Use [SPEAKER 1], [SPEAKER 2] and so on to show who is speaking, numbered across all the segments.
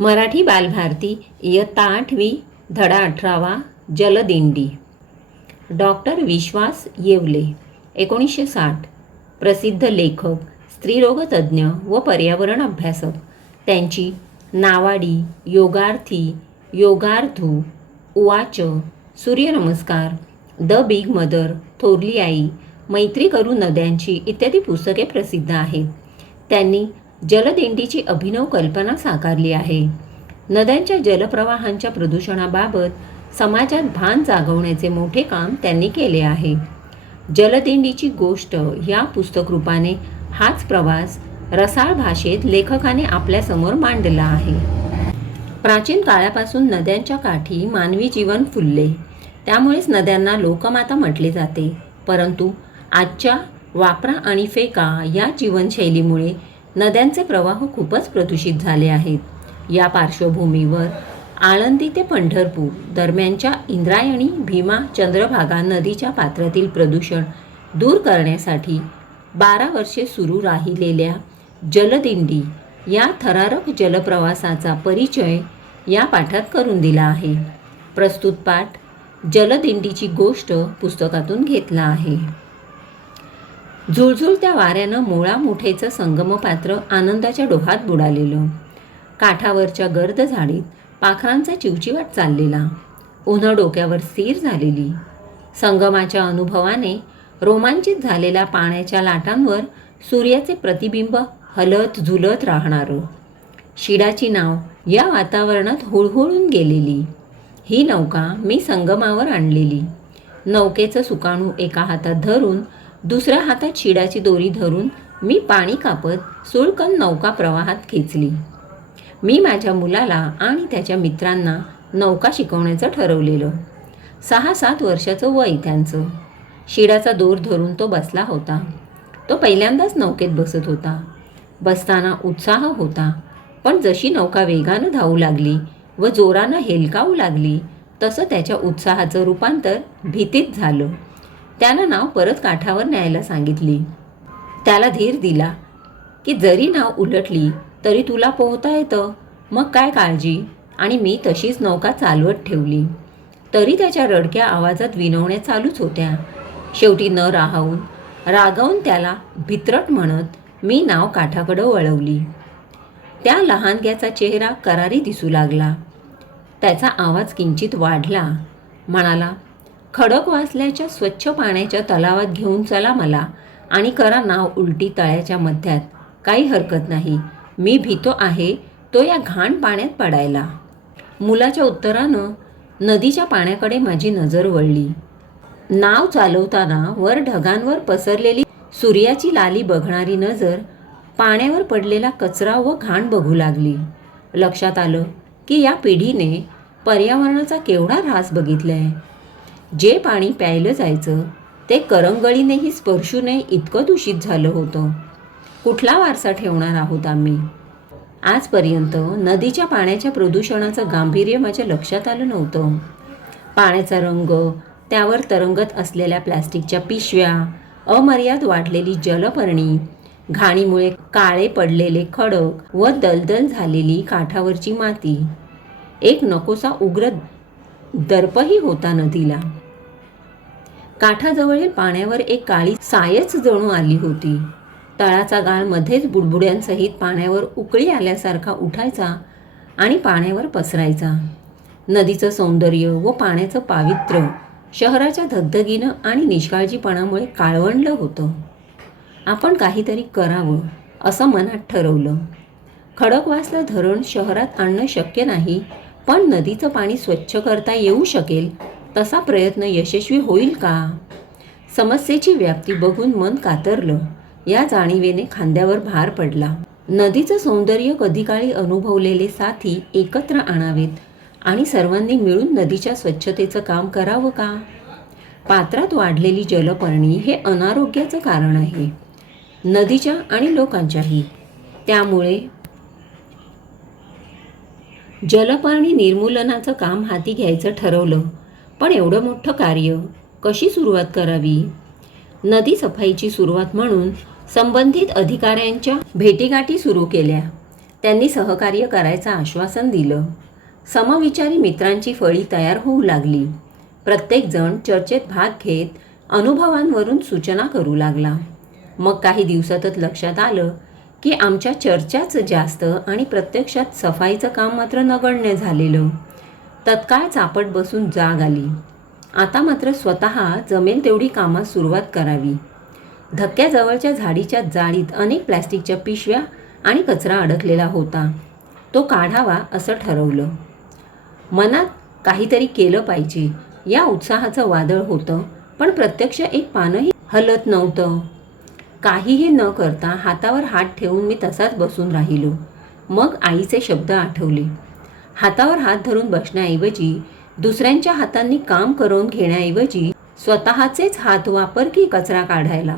[SPEAKER 1] मराठी बालभारती इयत्ता आठवी धडा अठरावा जलदिंडी. डॉक्टर विश्वास येवले एकोणीसशे साठ. प्रसिद्ध लेखक स्त्रीरोगतज्ञ व पर्यावरण अभ्यासक. त्यांची नावाडी योगार्थी योगार्थू उवाच सूर्यनमस्कार द बिग मदर थोरली आई मैत्री करू नद्यांची इत्यादी पुस्तके प्रसिद्ध आहेत. त्यांनी जलदिंडीची अभिनव कल्पना साकारली आहे. नद्यांच्या जलप्रवाहांच्या प्रदूषणाबाबत समाजात भान जागवण्याचे मोठे काम त्यांनी केले आहे. जलदिंडीची गोष्ट या पुस्तकरूपाने हाच प्रवास रसाळ भाषेत लेखकाने आपल्यासमोर मांडला आहे. प्राचीन काळापासून नद्यांच्या काठी मानवी जीवन फुलले. त्यामुळेच नद्यांना लोकमाता म्हटले जाते. परंतु आजच्या वापरा आणि फेका या जीवनशैलीमुळे नद्यांचे प्रवाह खूपच प्रदूषित झाले आहेत. या पार्श्वभूमीवर आळंदी ते पंढरपूर दरम्यानच्या इंद्रायणी भीमा चंद्रभागा नदीच्या पात्रातील प्रदूषण दूर करण्यासाठी बारा वर्षे सुरू राहिलेल्या जलदिंडी या थरारक जलप्रवासाचा परिचय या पाठात करून दिला आहे. प्रस्तुत पाठ जलदिंडीची गोष्ट पुस्तकातून घेतला आहे. झुळझुळत्या वाऱ्यानं मोळा मोठेचं संगमपात्र आनंदाच्या डोहात बुडालेलं. काठावरच्या गर्द झाडीत पाखरांचा चिवचिवाट चाललेला. उन्हा डोक्यावर स्थिर झालेली. संगमाच्या अनुभवाने रोमांचित झालेल्या पाण्याच्या लाटांवर सूर्याचे प्रतिबिंब हलत झुलत राहणारं. शिडाची नाव या वातावरणात हुळहुळून गेलेली. ही नौका मी संगमावर आणलेली. नौकेचं सुकाणू एका हातात धरून दुसऱ्या हातात शिडाची दोरी धरून मी पाणी कापत सुळकन नौका प्रवाहात खेचली. मी माझ्या मुलाला आणि त्याच्या मित्रांना नौका शिकवण्याचं ठरवलेलं. सहा सात वर्षाचं वय त्यांचं. शिडाचा दोर धरून तो बसला होता. तो पहिल्यांदाच नौकेत बसत होता. बसताना उत्साह होता. पण जशी नौका वेगानं धावू लागली व जोरानं हेलकावू लागली तसं त्याच्या उत्साहाचं रूपांतर भीतीत झालं. त्यानं नाव परत काठावर न्यायला सांगितली. त्याला धीर दिला की जरी नाव उलटली तरी तुला पोहता येतं. मग काय काळजी? आणि मी तशीच नौका चालवत ठेवली. तरी त्याच्या रडक्या आवाजात विनवण्या चालूच होत्या. शेवटी न राहून रागावून त्याला भित्रट म्हणत मी नाव काठाकडं वळवली. त्या लहानग्याचा चेहरा करारी दिसू लागला. त्याचा आवाज किंचित वाढला. म्हणाला खडक वाचल्याच्या स्वच्छ पाण्याच्या तलावात घेऊन चला मला आणि करा नाव उलटी तळ्याच्या मध्यात. काही हरकत नाही. मी भीतो आहे. तो या घाण पाण्यात पडायला. मुलाच्या उत्तरानं नदीच्या पाण्याकडे माझी नजर वळली. नाव चालवताना वर ढगांवर पसरलेली सूर्याची लाली बघणारी नजर पाण्यावर पडलेला कचरा व घाण बघू लागली. लक्षात आलं की या पिढीने पर्यावरणाचा केवढा ऱ्हास बघितला आहे जे पाणी प्यायलं जायचं ते करंगळीनेही स्पर्शू नये इतकं दूषित झालं होतं. कुठला वारसा ठेवणार आहोत आम्ही? आजपर्यंत नदीच्या पाण्याच्या प्रदूषणाचं गांभीर्य माझ्या लक्षात आलं नव्हतं. पाण्याचा रंग त्यावर तरंगत असलेल्या प्लॅस्टिकच्या पिशव्या अमर्याद वाढलेली जलपर्णी घाणीमुळे काळे पडलेले खडक व दलदल झालेली काठावरची माती. एक नकोसा उग्र दर्पही होता नदीला. काठाजवळील पाण्यावर एक काळी सायच जणू आली होती. तळाचा गाळ मध्येच बुडबुड्यांसहित पाण्यावर उकळी आल्यासारखा उठायचा आणि पाण्यावर पसरायचा. नदीचं सौंदर्य व पाण्याचं पावित्र्य शहराच्या धगधगीनं आणि निष्काळजीपणामुळे काळवंडलं होतं. आपण काहीतरी करावं असं मनात ठरवलं. खडकवासलं धरण शहरात आणणं शक्य नाही पण नदीचं पाणी स्वच्छ करता येऊ शकेल तसा प्रयत्न यशस्वी होईल का? समस्येची व्याप्ती बघून मन कातरलं. या जाणीवेने खांद्यावर भार पडला. नदीचं सौंदर्य कधी काळी अनुभवलेले साथी एकत्र आणावेत आणि सर्वांनी मिळून नदीच्या स्वच्छतेचं काम करावं का? पात्रात वाढलेली जलपर्णी हे अनारोग्याचं कारण आहे. नदीच्या आणि लोकांच्याही. त्यामुळे जलपर्णी निर्मूलनाचं काम हाती घ्यायचं ठरवलं. पण एवढं मोठं कार्य कशी सुरुवात करावी? नदी सफाईची सुरुवात म्हणून संबंधित अधिकाऱ्यांच्या भेटीगाठी सुरू केल्या. त्यांनी सहकार्य करायचं आश्वासन दिलं. समविचारी मित्रांची फळी तयार होऊ लागली. प्रत्येकजण चर्चेत भाग घेत अनुभवांवरून सूचना करू लागला. मग काही दिवसातच लक्षात आलं की आमच्या चर्चाच जास्त आणि प्रत्यक्षात सफाईचं काम मात्र नगण्य झालेलं. तत्काळ चापट बसून जाग आली. आता मात्र स्वतः जमेल तेवढी कामात सुरुवात करावी. धक्क्याजवळच्या झाडीच्या जाळीत अनेक प्लॅस्टिकच्या पिशव्या आणि कचरा अडकलेला होता. तो काढावा असं ठरवलं. मनात काहीतरी केलं पाहिजे या उत्साहाचं वादळ होतं पण प्रत्यक्ष एक पानही हलत नव्हतं. काहीही न करता हातावर हात ठेवून मी तसाच बसून राहिलो. मग आईचे शब्द आठवले. हातावर हात धरून बसण्याऐवजी दुसऱ्यांच्या हातांनी काम करून घेण्याऐवजी स्वतःचेच हात वापर की कचरा काढायला.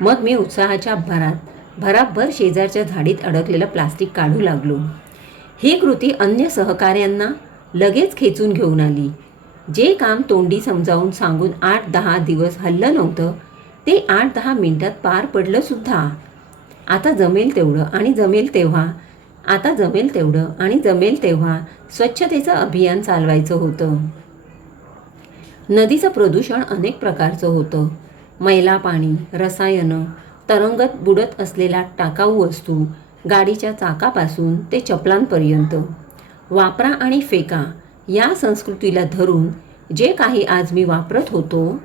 [SPEAKER 1] मग मी उत्साहाच्या भरात भराभर शेजारच्या झाडीत अडकलेलं प्लास्टिक काढू लागलो. ही कृती अन्य सहकाऱ्यांना लगेच खेचून घेऊन आली. जे काम तोंडी समजावून सांगून आठ दहा दिवस हल्लं नव्हतं ते आठ दहा मिनिटात पार पडलं सुद्धा आता जमेल तेवढं आणि जमेल तेव्हा आता जमेल तेवढं आणि जमेल तेव्हा स्वच्छतेचं अभियान चालवायचं होतं. नदीचं प्रदूषण अनेक प्रकारचं होतं. मैला पाणी रसायनं तरंगत बुडत असलेला टाकाऊ वस्तू गाडीच्या चाकापासून ते चपलांपर्यंत. वापरा आणि फेका या संस्कृतीला धरून जे काही आज मी वापरत होतो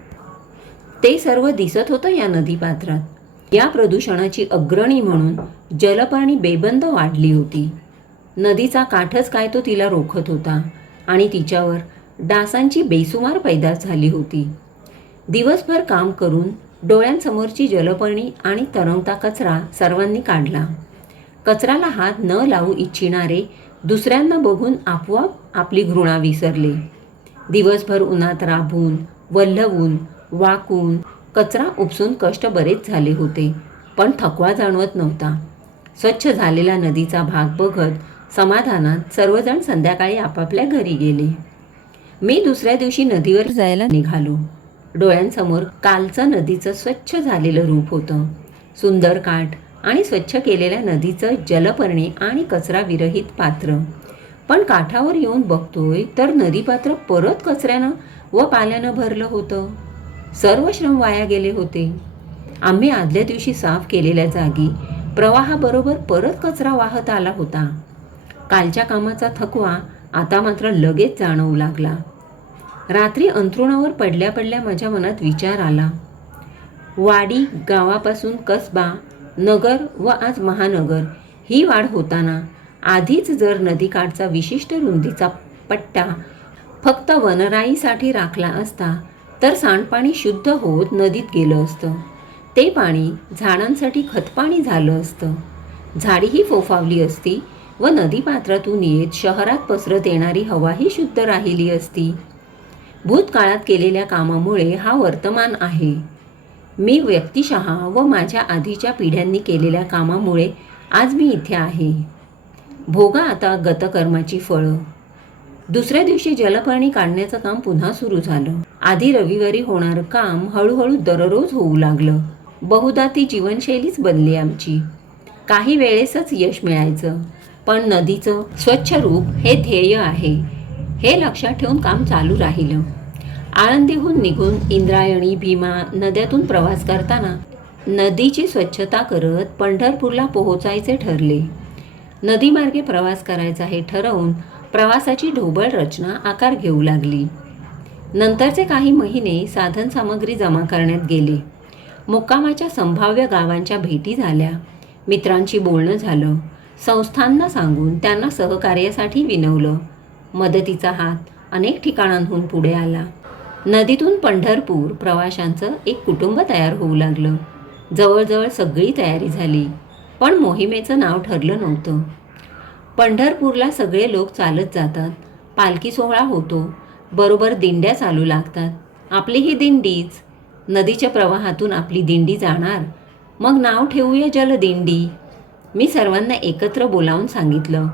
[SPEAKER 1] ते सर्व दिसत होतं या नदीपात्रात या प्रदूषणाची अग्रणी म्हणून जलपाणी बेबंद वाढली होती. नदीचा काठच काय तो तिला रोखत होता आणि तिच्यावर डासांची बेसुमार पैदास झाली होती. दिवसभर काम करून डोळ्यांसमोरची जलपर्णी आणि तरंगता कचरा सर्वांनी काढला. कचऱ्याला हात न लावू इच्छिणारे दुसऱ्यांना बघून आपोआप आपली घृणा विसरले. दिवसभर उन्हात राबून वल्हवून वाकून कचरा उपसून कष्ट बरेच झाले होते पण थकवा जाणवत नव्हता. स्वच्छ झालेला नदीचा भाग बघत समाधानात सर्वजण संध्याकाळी आपापल्या घरी गेले. मी दुसऱ्या दिवशी नदीवर जायला निघालो. डोळ्यांसमोर कालचं नदीचं स्वच्छ झालेलं रूप होतं. सुंदर काठ आणि स्वच्छ केलेल्या नदीचं जलपर्णी आणि कचरा विरहित पात्र. पण काठावर येऊन बघतोय तर नदीपात्र परत कचऱ्यानं व पाल्यानं भरलं होतं. सर्व श्रम वाया गेले होते. आम्ही आदल्या दिवशी साफ केलेल्या जागी प्रवाहाबरोबर परत कचरा वाहत आला होता. कालच्या कामाचा थकवा आता मात्र लगेच जाणवू लागला. रात्री अंथरुणावर पडल्या पडल्या माझ्या मनात विचार आला. वाडी गावापासून कसबा नगर व आज महानगर ही वाढ होताना आधीच जर नदीकाठचा विशिष्ट रुंदीचा पट्टा फक्त वनराईसाठी राखला असता तर सांडपाणी शुद्ध होत नदीत गेलं असतं. ते पाणी झाडांसाठी खतपाणी झालं असतं. झाडीही फोफावली असती व नदीपात्रातून येत शहरात पसरत येणारी हवाही शुद्ध राहिली असती. भूतकाळात केलेल्या कामामुळे हा वर्तमान आहे. मी व्यक्तिशः व माझ्या आधीच्या पिढ्यांनी केलेल्या कामामुळे आज मी इथे आहे. भोगा आता गतकर्माची फळं. दुसऱ्या दिवशी जलपाणी काढण्याचं काम पुन्हा सुरू झालं. आधी रविवारी होणारं काम हळूहळू दररोज होऊ लागलं. बहुधा ती जीवनशैलीच बनली आमची. काही वेळेसच यश मिळायचं. पण नदीचं स्वच्छ रूप हे ध्येय आहे. हे लक्षात ठेवून काम चालू राहिलं. आळंदीहून निघून इंद्रायणी भीमा नद्यातून प्रवास करताना नदीची स्वच्छता करत पंढरपूरला पोहोचायचे ठरले. नदीमार्गे प्रवास करायचा हे ठरवून प्रवासाची ढोबळ रचना आकार घेऊ लागली. नंतरचे काही महिने साधनसामग्री जमा करण्यात गेले. मुक्कामाच्या संभाव्य गावांच्या भेटी झाल्या. मित्रांशी बोलणं झालं. संस्थांना सांगून त्यांना सहकार्यासाठी विनवलं. मदतीचा हात अनेक ठिकाणांहून पुढे आला. नदीतून पंढरपूर प्रवाशांचं एक कुटुंब तयार होऊ लागलं. जवळजवळ सगळी तयारी झाली. पण मोहिमेचं नाव ठरलं नव्हतं. पंढरपूरला सगळे लोक चालत जातात. पालखी सोहळा होतो. बरोबर दिंड्या चालू लागतात. आपली ही दिंडीच. नदीच्या प्रवाहातून आपली दिंडी जाणार. मग नाव ठेवूया जलदिंडी मी सर्वांना एकत्र बोलावून सांगितलं.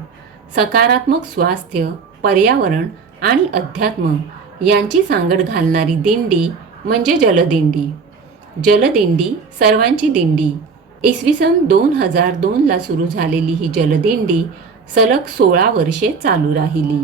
[SPEAKER 1] सकारात्मक स्वास्थ्य पर्यावरण आणि अध्यात्म यांची सांगड घालणारी दिंडी म्हणजे जलदिंडी जलदिंडी सर्वांची दिंडी. इसवी सन दोन हजार दोनला सुरू झालेली ही जलदिंडी सलग सोळा वर्षे चालू राहिली.